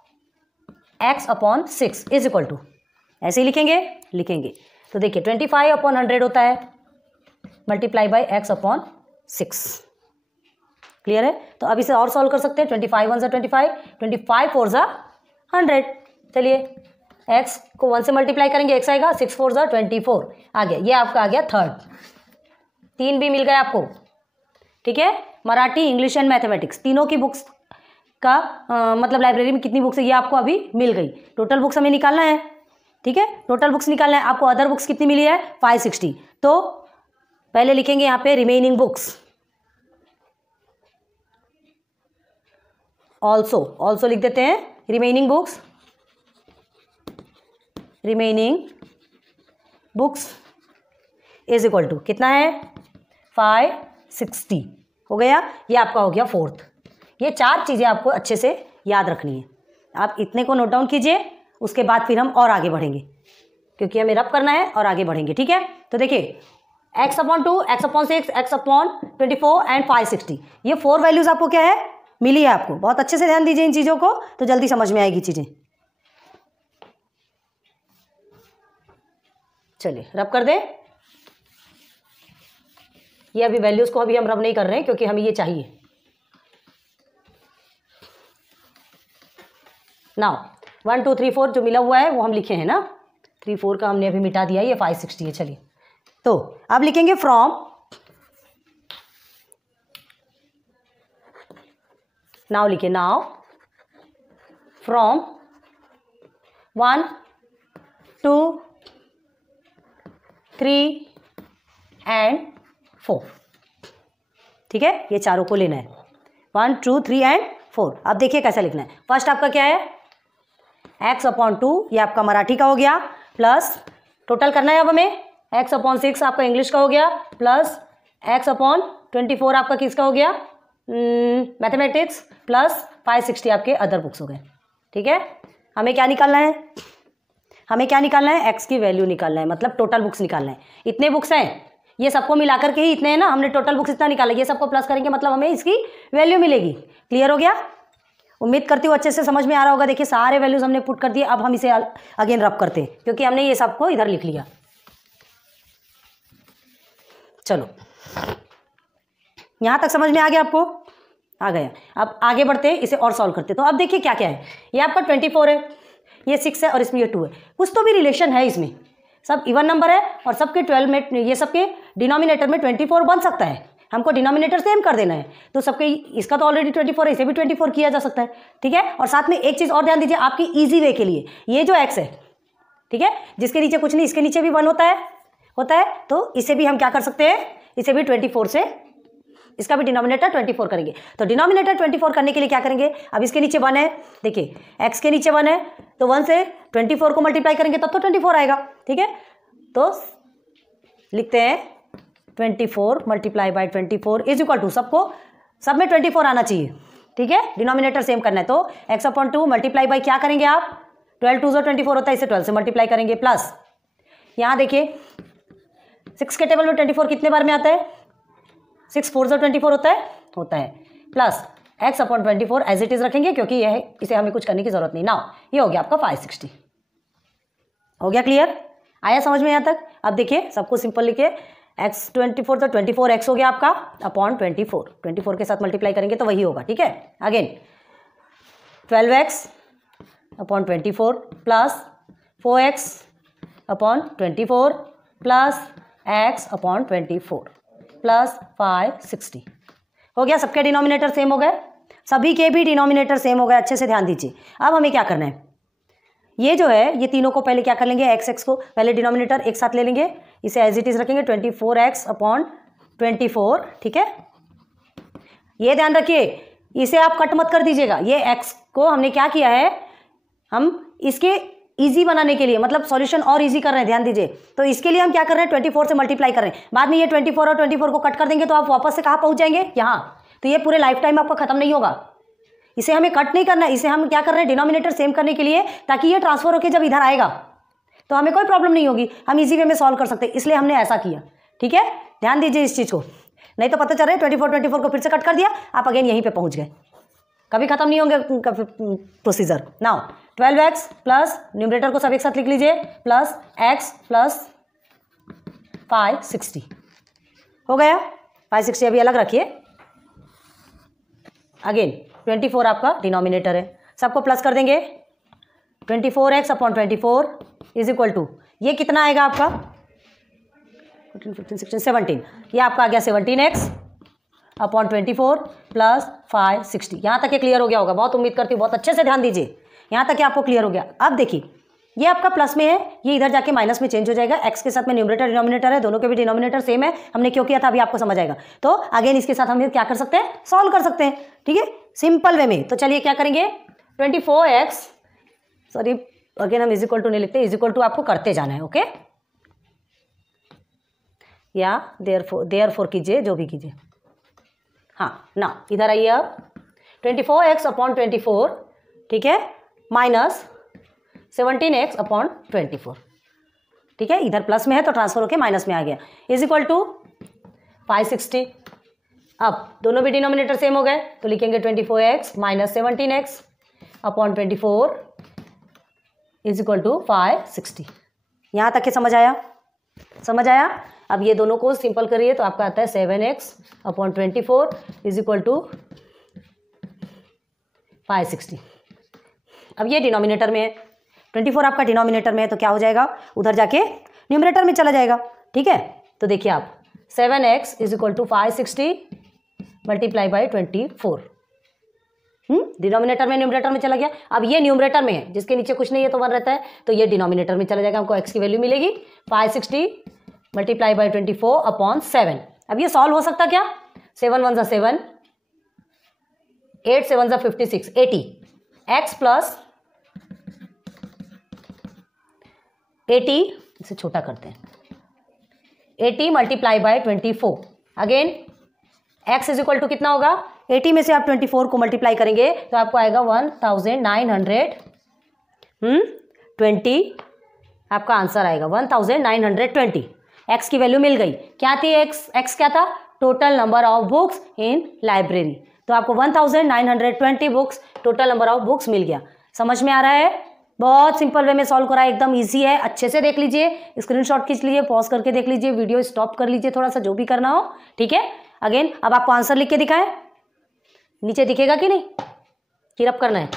x/6 is equal to, ऐसे ही लिखेंगे। तो देखिए 25/100 होता है, मल्टीप्लाई बाई x/6, क्लियर है। तो अब इसे और सॉल्व कर सकते हैं। 25 1 25, 25 4 100। चलिए x को 1 से मल्टीप्लाई करेंगे, x आएगा, 6 4 24 आ गया। ये आपका आ गया थर्ड। 3 भी मिल गए आपको, ठीक है। मराठी, इंग्लिश एंड मैथमेटिक्स तीनों की बुक्स का मतलब लाइब्रेरी में कितनी बुक्स है ये आपको अभी मिल गई। टोटल बुक्स हमें निकालना है, ठीक है, टोटल बुक्स निकालना है। आपको अदर बुक्स कितनी मिली है? 560। तो पहले लिखेंगे यहाँ पे रिमेनिंग बुक्स, ऑल्सो लिख देते हैं। Remaining books is equal to कितना है? 560 हो गया। ये आपका हो गया फोर्थ। ये 4 चीज़ें आपको अच्छे से याद रखनी है। आप इतने को नोट डाउन कीजिए, उसके बाद फिर हम और आगे बढ़ेंगे, क्योंकि हमें रब करना है और आगे बढ़ेंगे, ठीक है। तो देखिए x/2, x/6, x/24 एंड 560, ये 4 वैल्यूज आपको क्या है? मिली है आपको। बहुत अच्छे से ध्यान दीजिए इन चीज़ों को, तो जल्दी समझ में आएगी चीज़ें। चलिए रब कर दें। ये अभी वैल्यूज को अभी हम रब नहीं कर रहे हैं, क्योंकि हमें ये चाहिए। नाउ 1 2 3 4 जो मिला हुआ है वो हम लिखे हैं ना, 3 4 का हमने अभी मिटा दिया, ये 560 है। चलिए तो अब लिखेंगे फ्रॉम, नाउ लिखे, नाउ फ्रॉम 1 2 3 एंड 4, ठीक है। ये चारों को लेना है, 1 2 3 एंड 4। अब देखिए कैसा लिखना है। फर्स्ट आपका क्या है? x/2, ये आपका मराठी का हो गया, प्लस टोटल करना है अब हमें। x/6 आपका इंग्लिश का हो गया, प्लस x/24 आपका किसका हो गया? मैथमेटिक्स, प्लस 560 आपके अदर बुक्स हो गए, ठीक है। हमें क्या निकालना है? x की वैल्यू निकालना है, मतलब टोटल बुक्स निकालना है। इतने बुक्स हैं, ये सबको मिलाकर के ही इतने हैं ना, हमने टोटल बुक्स इतना निकाला, ये सबको प्लस करेंगे मतलब हमें इसकी वैल्यू मिलेगी। क्लियर हो गया? उम्मीद करती हूँ अच्छे से समझ में आ रहा होगा। देखिए सारे वैल्यूज हमने पुट कर दिए। अब हम इसे अगेन रब करते हैं, क्योंकि हमने ये सबको इधर लिख लिया। चलो यहां तक समझ में आ गया आपको? आ गया। अब आगे बढ़ते हैं, इसे और सॉल्व करते हैं। तो अब देखिए क्या क्या है, ये आपका 24 है, ये 6 है और इसमें ये 2 है। कुछ तो भी रिलेशन है इसमें, सब इवन नंबर है और सबके 12 में, ये सबके डिनोमिनेटर में 24 बन सकता है। हमको डिनोमिनेटर सेम कर देना है, तो सबके, इसका तो ऑलरेडी 24 है, इसे भी 24 किया जा सकता है, ठीक है। और साथ में एक चीज़ और ध्यान दीजिए आपकी ईजी वे के लिए, ये जो x है, ठीक है, जिसके नीचे कुछ नहीं, इसके नीचे भी 1 होता है, तो इसे भी हम क्या कर सकते हैं, इसे भी 24 से, इसका भी डिनोमिनेटर 24 करेंगे। तो डिनोमिनेटर 24 करने के लिए क्या करेंगे, अब इसके नीचे 1 है, देखिए x के नीचे 1 है, तो 1 से 24 को मल्टीप्लाई करेंगे तब तो 24 आएगा, ठीक है। तो लिखते हैं 24 multiply by 24 is equal to, सबको सब में 24 आना चाहिए, ठीक है, डिनोमिनेटर सेम करना है। तो x/2 मल्टीप्लाई बाई क्या करेंगे आप, 12 2 24 होता है, इसे 12 से मल्टीप्लाई करेंगे, प्लस यहाँ देखिए 6 के टेबल में 24 कितने बार में आता है, 6 4 24 होता है, plus x/24 as it is रखेंगे क्योंकि यह इसे हमें कुछ करने की जरूरत नहीं। नाउ ये हो गया आपका 560, हो गया क्लियर, आया समझ में यहाँ तक। अब देखिए सबको सिंपल लिखे, x/24 तो 24x हो गया आपका अपॉन 24 के साथ मल्टीप्लाई करेंगे तो वही होगा, ठीक है। Again 12x/24 plus 4x/24 plus x/24 plus 560 हो गया। सबके डिनोमिनेटर सेम हो गए, सभी के भी डिनोमिनेटर सेम हो गए, अच्छे से ध्यान दीजिए। अब हमें क्या करना है, ये जो है ये तीनों को पहले क्या कर लेंगे, x को पहले डिनोमिनेटर एक साथ ले लेंगे, इसे एज इट इज रखेंगे 24x/24, ठीक है। ये ध्यान रखिए इसे आप कट मत कर दीजिएगा, ये x को हमने क्या किया है, हम इसके इजी बनाने के लिए, मतलब सॉल्यूशन और इजी कर रहे हैं, ध्यान दीजिए। तो इसके लिए हम क्या कर रहे हैं, 24 से मल्टीप्लाई कर रहे हैं, बाद में ये 24 और 24 को कट कर देंगे तो आप वापस से कहाँ पहुंच जाएंगे, यहाँ। तो ये पूरे लाइफ टाइम आपका खत्म नहीं होगा, इसे हमें कट नहीं करना है, इसे हम क्या कर रहे हैं, डिनोमिनेटर सेम करने के लिए, ताकि ये ट्रांसफर होकर जब इधर आएगा तो हमें कोई प्रॉब्लम नहीं होगी, हम इजी वे में सॉल्व कर सकते हैं, इसलिए हमने ऐसा किया, ठीक है। ध्यान दीजिए इस चीज़ को, नहीं तो पता चल रहा है 24 को फिर से कट कर दिया, आप अगेन यहीं पे पहुंच गए, कभी खत्म नहीं होंगे procedure. Now 12x plus numerator को सब एक साथ लिख लीजिए, प्लस x प्लस 560 हो गया। 560 अभी अलग रखिए। अगेन 24 आपका डिनोमिनेटर है, सबको प्लस कर देंगे, 24x/24 इज इक्वल टू, ये कितना आएगा आपका 14 15 16 17, ये आपका आ गया 17x/24 प्लस 560। यहाँ तक ये क्लियर हो गया होगा, बहुत उम्मीद करती हूँ, बहुत अच्छे से ध्यान दीजिए, यहाँ तक आपको क्लियर हो गया। अब देखिए ये आपका प्लस में है, ये इधर जाके माइनस में चेंज हो जाएगा, x के साथ में न्यूमरेटर डिनोमिनेटर है, दोनों के भी डिनोमिनेटर सेम है, हमने क्यों किया था अभी आपको समझ आएगा। तो अगेन इसके साथ हम क्या कर सकते हैं, सॉल्व कर सकते हैं, ठीक है, सिंपल वे में। तो चलिए क्या करेंगे, 24x, सॉरी अगेन हम इज इक्वल टू नहीं लिखते, इज इक्वल टू आपको करते जाना है, ओके, या देयरफॉर कीजिए, जो भी कीजिए। हाँ ना, इधर आइए अब, 24x/24, ठीक है, माइनस 17x/24, ठीक है, इधर प्लस में है तो ट्रांसफर होके माइनस में आ गया, इज इक्वल टू 560। अब दोनों भी डिनोमिनेटर सेम हो गए तो लिखेंगे 24x minus 17x/24 is equal to 560। यहाँ तक के समझ आया, समझ आया। अब ये दोनों को सिंपल करिए तो आपका आता है 7x/24 इज इक्वल टू 560। अब ये डिनोमिनेटर में है, 24 आपका डिनोमिनेटर में है तो क्या हो जाएगा, उधर जाके न्यूमरेटर में चला जाएगा, ठीक है। तो देखिए आप 7x is equal to 560 multiply by 24, denominator में न्यूमरेटर में चला गया। अब ये न्यूमरेटर में है, जिसके नीचे कुछ नहीं है तो 1 रहता है, तो ये डिनोमिनेटर में चला जाएगा, हमको x की वैल्यू मिलेगी 560 मल्टीप्लाई बाई 24/7। अब ये सॉल्व हो सकता क्या, 7 1 = 7, 8 7 = 56, 80, x प्लस 80, इसे छोटा करते हैं, 80 multiply by 24, again x is equal to कितना होगा, 80 में से आप 24 को मल्टीप्लाई करेंगे तो आपको आएगा 1920, आपका आंसर आएगा 1920। x की वैल्यू मिल गई, क्या थी x क्या था, total number of books in library, तो आपको 1920 books total number of books मिल गया। समझ में आ रहा है, बहुत सिंपल वे में सॉल्व करा है, एकदम इजी है, अच्छे से देख लीजिए, स्क्रीनशॉट खींच लीजिए, पॉज करके देख लीजिए, वीडियो स्टॉप कर लीजिए थोड़ा सा, जो भी करना हो, ठीक है। अगेन अब आपको आंसर लिख के दिखाएं, नीचे दिखेगा कि नहीं, कि रब करना है?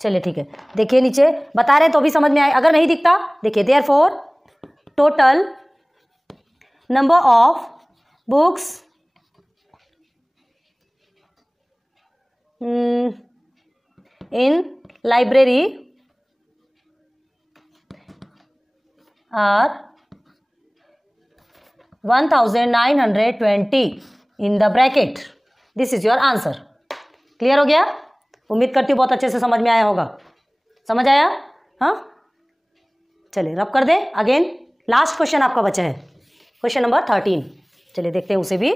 चलिए ठीक है, देखिए नीचे बता रहे हैं तो भी समझ में आए, अगर नहीं दिखता देखिए, therefore total number of books in library are 1920 in the bracket. This is your answer. Clear हो गया? उम्मीद करती हूँ बहुत अच्छे से समझ में आया होगा। समझ आया? हाँ, चलिए रब कर दे। अगेन लास्ट क्वेश्चन आपका बचा है, क्वेश्चन नंबर 13। चलिए देखते हैं उसे भी।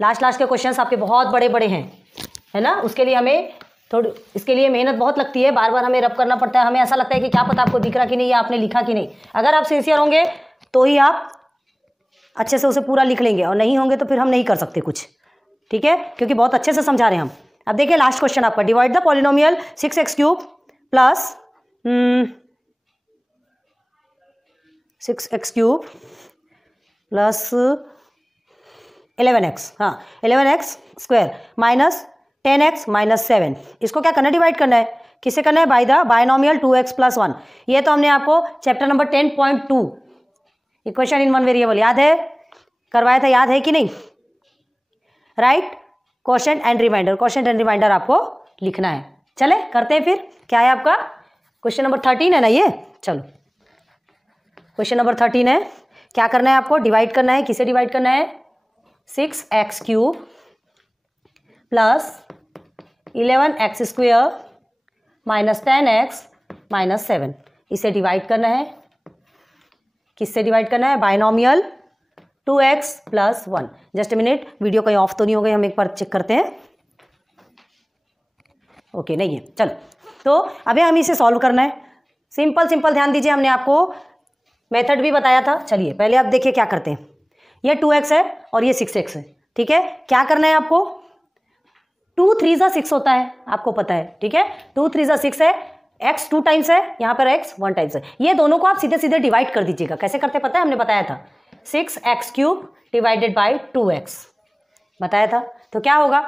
लास्ट के क्वेश्चंस आपके बहुत बड़े बड़े हैं, है ना। उसके लिए हमें थोड़ी, इसके लिए मेहनत बहुत लगती है, बार बार हमें रब करना पड़ता है। हमें ऐसा लगता है कि क्या पता आपको दिख रहा कि नहीं या आपने लिखा कि नहीं। अगर आप सिंसियर होंगे तो ही आप अच्छे से उसे पूरा लिख लेंगे, और नहीं होंगे तो फिर हम नहीं कर सकते कुछ, ठीक है, क्योंकि बहुत अच्छे से समझा रहे हैं हम। अब देखिए लास्ट क्वेश्चन आपका, divide the polynomial 6x³ plus 6x³ plus 11x, हाँ 11x² माइनस 10x माइनस 7। इसको क्या करना है? डिवाइड करना है। किससे करना है? By the binomial 2x + 1। ये तो हमने आपको chapter number 10.2 equation in one variable याद है, करवाया था, याद है कि नहीं? Right, question and remainder, question and remainder आपको लिखना है। चले करते हैं फिर। क्या है आपका क्वेश्चन नंबर 13 है ना ये? चलो क्वेश्चन नंबर 13 है। क्या करना है आपको? डिवाइड करना है। किसे डिवाइड करना है? 6x³ plus 11x² minus 10x minus 7। इसे डिवाइड करना है। किससे डिवाइड करना है? Binomial 2x + 1। Just a minute, video कहीं ऑफ तो नहीं हो गई, हम एक बार चेक करते हैं। ओके नहीं है, चलो। तो अभी हमें इसे सॉल्व करना है। सिंपल ध्यान दीजिए, हमने आपको मेथड भी बताया था। चलिए पहले आप देखिए क्या करते हैं। ये 2x है और ये 6x है, ठीक है। क्या करना है आपको? 2 3 = 6 होता है, आपको पता है, ठीक है। 2 3 = 6 है, x 2 टाइम्स है, यहाँ पर x 1 टाइम्स है। ये दोनों को आप सीधे सीधे डिवाइड कर दीजिएगा। कैसे करते पता है? हमने बताया था, 6x³ डिवाइडेड बाई 2x बताया था। तो क्या होगा?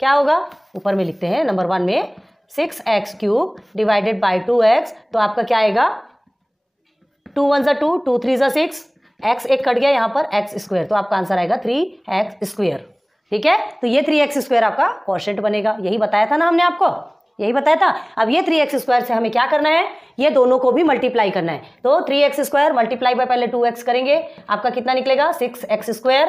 क्या होगा? ऊपर में लिखते हैं नंबर 1 में 6x³ डिवाइडेड बाई 2x। तो आपका क्या आएगा? 2 1 = 2, 2 3 = 6, x एक कट गया यहाँ पर x², तो आपका आंसर आएगा 3x², ठीक है। तो ये 3x² आपका क्वोशिएंट बनेगा। यही बताया था ना हमने आपको, यही बताया था। अब ये 3x² से हमें क्या करना है? ये दोनों को भी मल्टीप्लाई करना है। तो 3x² मल्टीप्लाई बाय पहले 2x करेंगे, आपका कितना निकलेगा? 6x²,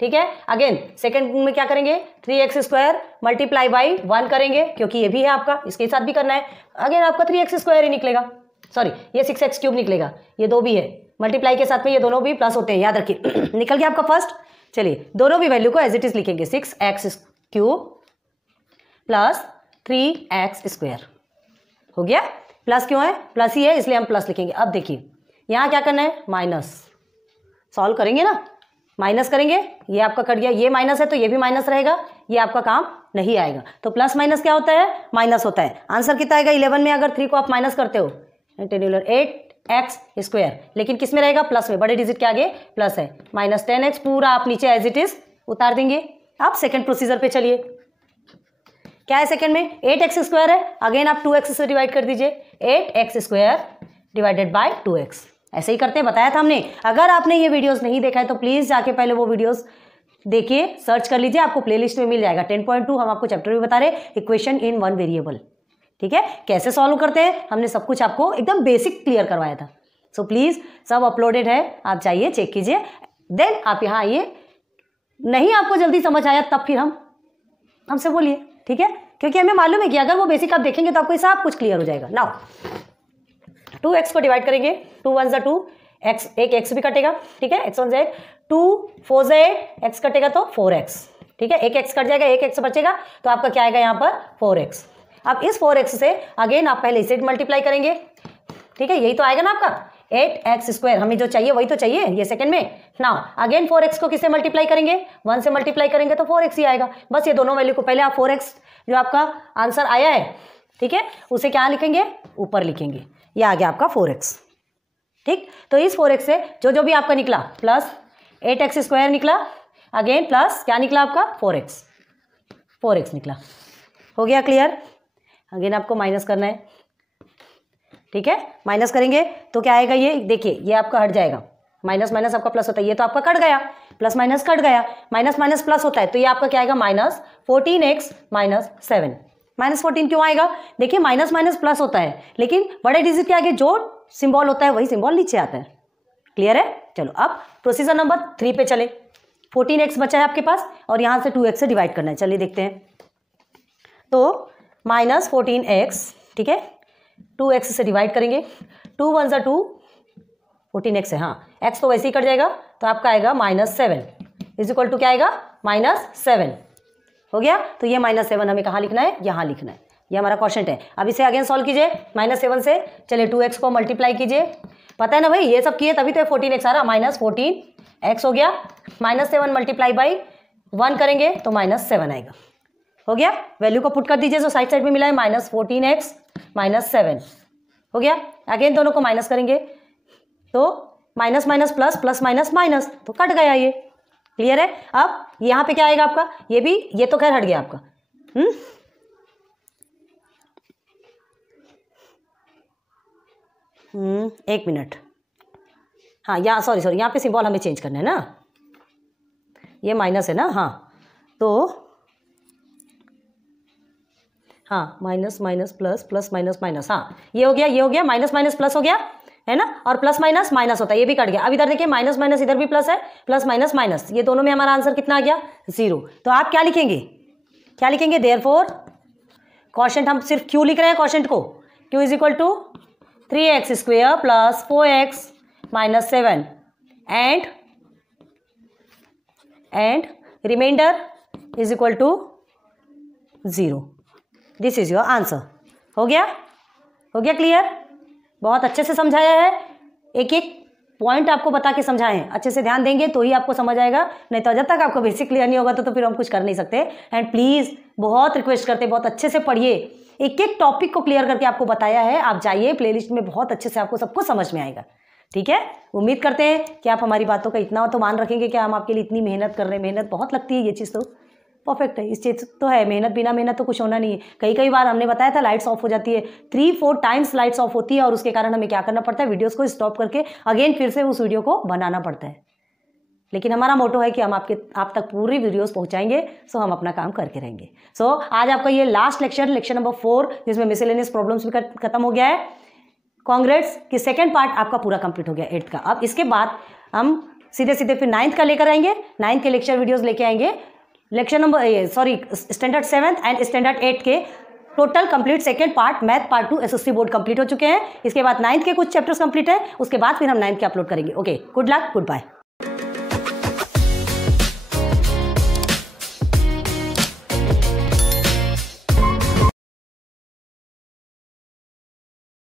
ठीक है। अगेन सेकंड में क्या करेंगे? 3x² मल्टीप्लाई बाई 1 करेंगे, क्योंकि ये भी है आपका, इसके साथ भी करना है। अगेन आपका 3x² ही निकलेगा, सॉरी ये 6x³ निकलेगा। ये दो भी है, मल्टीप्लाई के साथ में ये दोनों भी प्लस होते हैं, याद रखिए। निकल गया आपका फर्स्ट। चलिए दोनों भी वैल्यू को एज इट इज लिखेंगे, 6x³ प्लस 3x² हो गया। प्लस क्यों है? प्लस ही है इसलिए हम प्लस लिखेंगे। अब देखिए यहाँ क्या करना है? माइनस। सॉल्व करेंगे ना, माइनस करेंगे, ये आपका कट गया, ये माइनस है तो ये भी माइनस रहेगा, ये आपका काम नहीं आएगा। तो प्लस माइनस क्या होता है? माइनस होता है। आंसर कितना आएगा? 11 में अगर 3 को आप माइनस करते हो, 8x², लेकिन किस में रहेगा? प्लस में, बड़े डिजिट के आगे प्लस है। माइनस 10x पूरा आप नीचे एज इट इज उतार देंगे। आप सेकंड प्रोसीजर पे चलिए। क्या है सेकंड में? 8x² है, अगेन आप 2x से डिवाइड कर दीजिए, 8x² डिवाइडेड बाय 2x। ऐसे ही करते हैं, बताया था हमने। अगर आपने ये वीडियोस नहीं देखा है तो प्लीज जाके पहले वो वीडियोस देखिए, सर्च कर लीजिए, आपको प्लेलिस्ट में मिल जाएगा। 10.2 हम आपको चैप्टर भी बता रहे, इक्वेशन इन वन वेरिएबल, ठीक है। कैसे सॉल्व करते हैं हमने सब कुछ आपको एकदम बेसिक क्लियर करवाया था। सो प्लीज सब अपलोडेड है, आप जाइए चेक कीजिए, देन आप यहाँ आइए। नहीं आपको जल्दी समझ आया तब फिर हमसे बोलिए, ठीक है, क्योंकि हमें मालूम है कि अगर वो बेसिक आप देखेंगे तो आपको सब कुछ क्लियर हो जाएगा। नाउ 2x को डिवाइड करेंगे, 2 1 = 2, x एक x भी कटेगा, ठीक है, x 1 = 8, 2 4 = 8, x कटेगा तो 4x, ठीक है, एक x कट जाएगा, एक x बचेगा, तो आपका क्या आएगा यहाँ पर? 4x। अब इस 4x से अगेन आप पहले इसे मल्टीप्लाई करेंगे, ठीक है, यही तो आएगा ना आपका 8x²। हमें जो चाहिए वही तो चाहिए ये सेकंड में। नाउ अगेन 4x को किससे मल्टीप्लाई करेंगे? 1 से मल्टीप्लाई करेंगे तो 4x ही आएगा। बस ये दोनों वैल्यू को पहले आप 4x जो आपका आंसर आया है, ठीक है, उसे क्या लिखेंगे? ऊपर लिखेंगे, ये आ गया आपका 4x, ठीक, तो इस 4x से जो जो भी आपका निकला प्लस 8x स्क्वायर निकला, अगेन प्लस क्या निकला आपका 4x निकला। हो गया क्लियर? अगेन आपको माइनस करना है, ठीक है, माइनस करेंगे तो क्या आएगा, ये देखिए ये आपका हट जाएगा, माइनस माइनस आपका प्लस होता है, ये तो आपका कट गया, प्लस माइनस कट गया, माइनस माइनस प्लस होता है, तो ये आपका क्या आएगा माइनस 14x माइनस 7। माइनस 14 क्यों आएगा? देखिए माइनस माइनस प्लस होता है, लेकिन बड़े डिजिट के आगे जो सिंबल होता है वही सिंबल नीचे आता है। क्लियर है? चलो अब प्रोसीजर नंबर 3 पे चले। 14x बचा है आपके पास और यहाँ से 2x से डिवाइड करना है। चलिए देखते हैं। तो माइनस 14x, ठीक है, 2x से डिवाइड करेंगे, 2 1 2 14x है, हाँ x तो वैसे ही कट जाएगा, तो आपका आएगा -7 इज इक्वल टू क्या आएगा -7। हो गया? तो ये -7 हमें कहाँ लिखना है? यहाँ लिखना है। ये हमारा क्वेश्चन है। अब इसे अगेन सॉल्व कीजिए -7 से। चलिए 2x को मल्टीप्लाई कीजिए, पता है ना भाई, ये सब किए तभी तो 14x आ रहा, -14x हो गया, -7 मल्टीप्लाई बाई 1 करेंगे तो -7 आएगा। हो गया? वैल्यू को पुट कर दीजिए, जो साइड साइड में मिला है -14x -7 हो गया। अगेन दोनों को माइनस करेंगे तो minus minus plus, plus minus minus, तो कट गया ये। क्लियर है? अब यहाँ पे क्या आएगा आपका, ये भी, ये तो खैर हट गया आपका। एक मिनट, हाँ यहाँ सॉरी यहाँ पे सिंबल हमें चेंज करना है ना, ये माइनस है ना, हाँ तो हाँ minus minus plus, plus minus minus, हाँ ये हो गया, माइनस माइनस प्लस हो गया है ना, और प्लस माइनस माइनस होता है, ये भी कट गया। अब इधर देखिए माइनस माइनस, इधर भी प्लस है, प्लस माइनस माइनस, ये दोनों में हमारा आंसर कितना आ गया 0। तो आप क्या लिखेंगे, देयरफॉर क्वोशंट, हम सिर्फ क्यू लिख रहे हैं क्वोशंट को, q is equal to 3x square plus 4x minus 7 and remainder is equal to 0। This is your answer. हो गया क्लियर? बहुत अच्छे से समझाया है, एक एक पॉइंट आपको बता के समझाए हैं। अच्छे से ध्यान देंगे तो ही आपको समझ आएगा, नहीं तो जब तक आपको बेसिक क्लियर नहीं होगा तो फिर हम कुछ कर नहीं सकते। एंड प्लीज़ बहुत रिक्वेस्ट करते हैं, बहुत अच्छे से पढ़िए, एक एक टॉपिक को क्लियर करके आपको बताया है। आप जाइए प्लेलिस्ट में, बहुत अच्छे से आपको सब कुछ समझ में आएगा। ठीक है? उम्मीद करते हैं कि आप हमारी बातों का इतना तो मान रखेंगे कि हम आपके लिए इतनी मेहनत कर रहे हैं। मेहनत बहुत लगती है, ये चीज़ तो परफेक्ट है, इस चीज़ तो है, मेहनत बिना मेहनत तो कुछ होना नहीं है। कई बार हमने बताया था लाइट्स ऑफ हो जाती है, 3-4 टाइम्स लाइट्स ऑफ होती है, और उसके कारण हमें क्या करना पड़ता है, वीडियोस को स्टॉप करके अगेन फिर से उस वीडियो को बनाना पड़ता है। लेकिन हमारा मोटो है कि हम आप तक पूरी वीडियोस पहुंचाएंगे, सो हम अपना काम करके रहेंगे। सो आज आपका ये लास्ट लेक्चर नंबर 4, जिसमें मिसलेनियस प्रॉब्लम्स भी खत्म हो गया है। कांग्रेट्स कि सेकेंड पार्ट आपका पूरा कंप्लीट हो गया 8th का। अब इसके बाद हम सीधे फिर 9th का लेकर आएंगे, 9th के लेक्चर वीडियोज लेके आएंगे। Standard 7th and standard 8th के total complete second part math part 2 SSC board complete हो चुके हैं। इसके बाद 9th के कुछ चैप्टर्स कंप्लीट है, उसके बाद फिर हम 9th के अपलोड करेंगे। Okay, good luck, good bye.